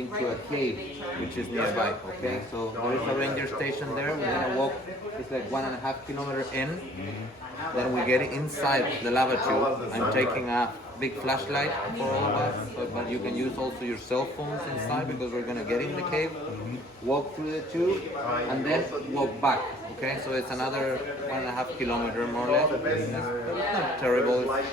into a cave which is nearby. Okay, so there is a ranger station there. We're gonna walk. It's like 1.5 kilometers in. Then we get inside the lava tube. I'm taking a big flashlight for all of us, but you can use also your cell phones inside because we're gonna get in the cave, walk through the tube, and then walk back. Okay, so it's another 1.5 kilometers more or less. It's not terrible. It's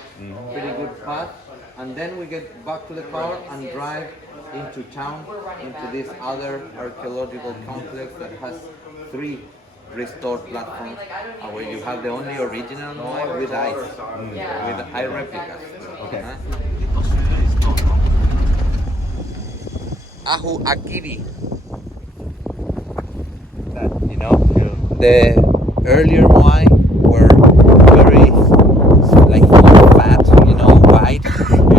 pretty good path. And then we get back to the car and drive into town, into this other archaeological complex that has 3 restored platforms, where you have the only original Moai with ice, with eye replicas. Okay. Ahu Akivi. You know, the earlier Moai were very like fat, you know, white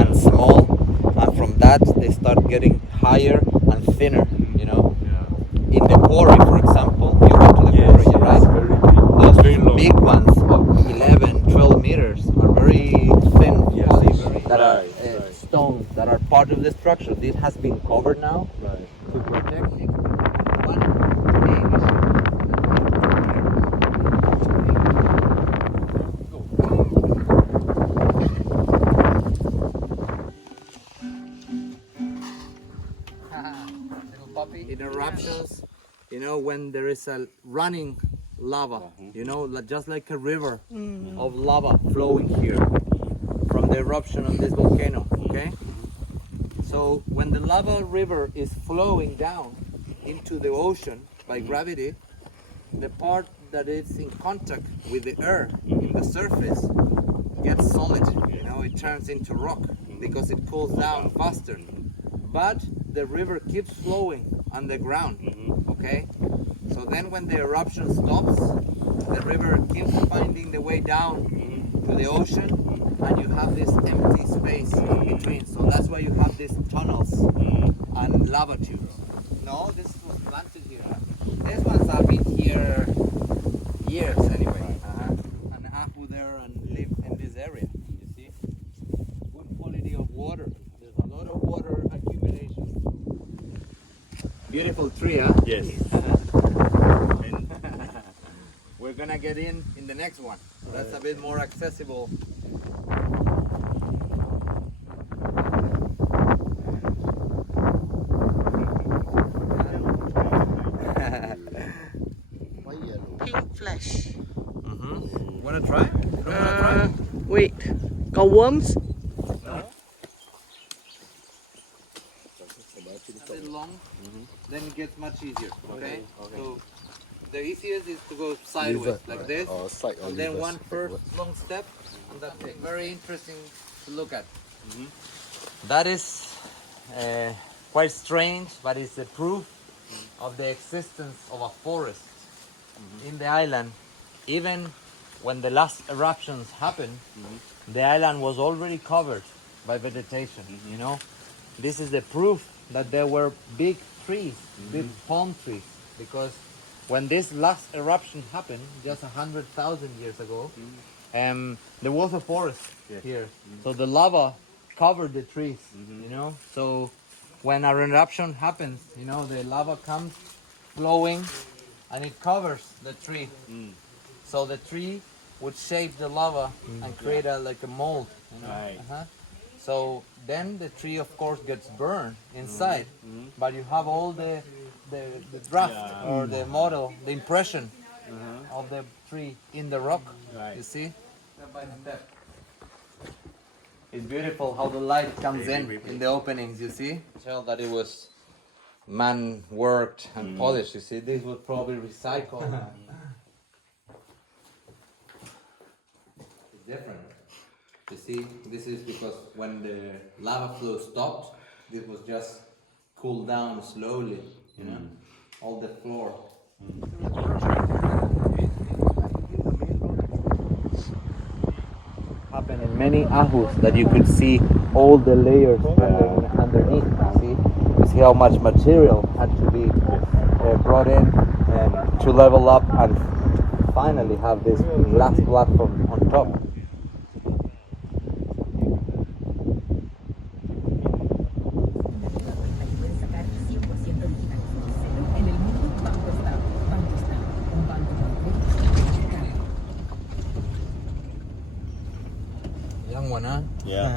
and small, and from that they start getting higher and thinner, you know. In the quarry, for example, you go to the quarry, right? Those big ones of 11, 12 meters are very thin bodies that are stones that are part of the structure. This has been covered now to protect it. In eruptions, you know, when there is a running lava, you know, just like a river of lava flowing here from the eruption of this volcano, okay? So when the lava river is flowing down into the ocean by gravity, the part that is in contact with the air in the surface gets solid, you know, it turns into rock because it cools down faster. But the river keeps flowing underground, okay? So then when the eruption stops, the river keeps finding the way down to the ocean, and you have this empty space in between. So that's why you have these tunnels and lava tubes. No, this was planted here. These ones have been here years anyway. And Ahu there and live in this area, you see? Good quality of water. There's a lot of water accumulation. Beautiful tree, huh? Yes. We're gonna get in the next one. That's a bit more accessible. Pink flesh. Wanna try? You don't wanna try? Wait, got worms? No. A bit long, then it gets much easier. Okay. So the easiest is to go sideways like this, and then one first long step, and that's it. Very interesting to look at. That is quite strange, but it's a proof of the existence of a forest in the island. Even when the last eruptions happened, the island was already covered by vegetation. You know, this is the proof that there were big trees, big palm trees, because when this last eruption happened, just 100,000 years ago, there was a forest here. So the lava covered the trees, you know. So when an eruption happens, you know, the lava comes flowing and it covers the tree. So the tree would shape the lava and create like a mold, you know. So then the tree, of course, gets burned inside, but you have all the draft or the model, the impression of the tree in the rock. You see? Step by step. It's beautiful how the light comes in the openings. You see? Tell that it was man worked and polished. You see? This was probably recycled. It's different. You see, this is because when the lava flow stopped, this was just cooled down slowly, you know, all the floor. Happened in many ahus that you could see all the layers underneath. You see how much material had to be brought in to level up and finally have this last platform on top. ทั้งหมดนะ Yeah.